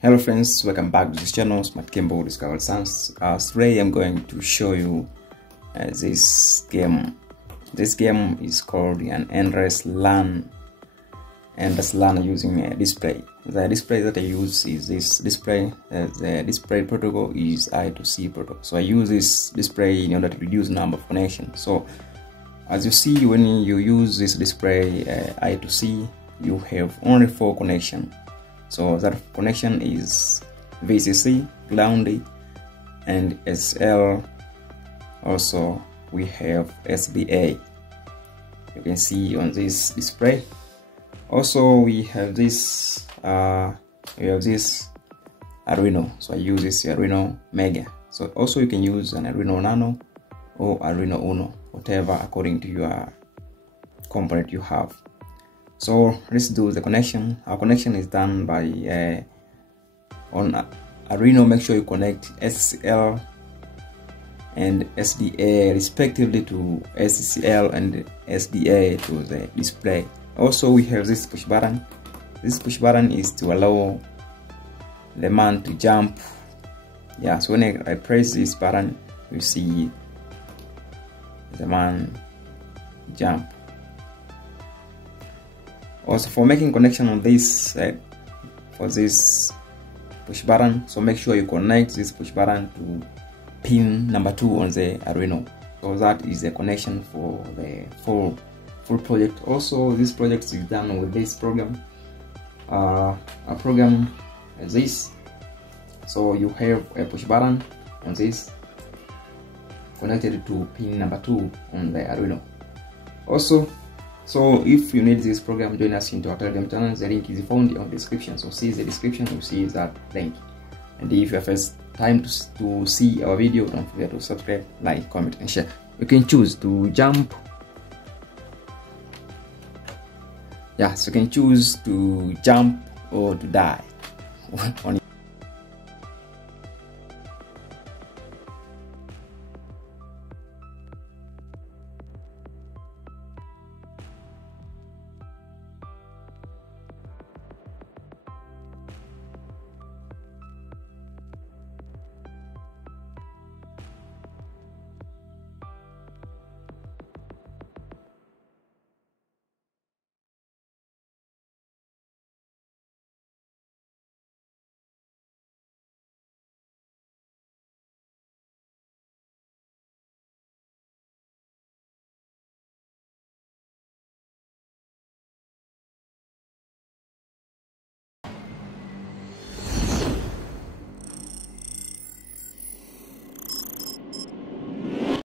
Hello friends, welcome back to this channel, smartkembo Discovered Science. Today I'm going to show you this game. This game is called an endless LAN using a display. The display that I use is this display. The display protocol is I2C protocol. So I use this display in order to reduce number of connections. So as you see, when you use this display I2C, you have only 4 connections. So that connection is VCC, ground, and SL. Also we have SDA. You can see on this display. Also we have this Arduino. So I use this Arduino Mega. So also you can use an Arduino Nano or Arduino Uno, whatever according to your component you have. So let's do the connection. Our connection is done by on Arduino. Make sure you connect SCL and SDA respectively to SCL and SDA to the display. Also we have this push button. This push button is to allow the man to jump. Yeah, so when I press this button, you see the man jump. Also for making connection on this for this push button, so make sure you connect this push button to pin number 2 on the Arduino. So that is the connection for the full project. Also this project is done with this program. A program as this. So you have a push button on this connected to pin number 2 on the Arduino. Also, so if you need this program, join us into our Telegram channel. The link is found in the description. So see the description, you see that link. And if you have first time to see our video, don't forget to subscribe, like, comment, and share. You can choose to jump. Yes, you can choose to jump or to die.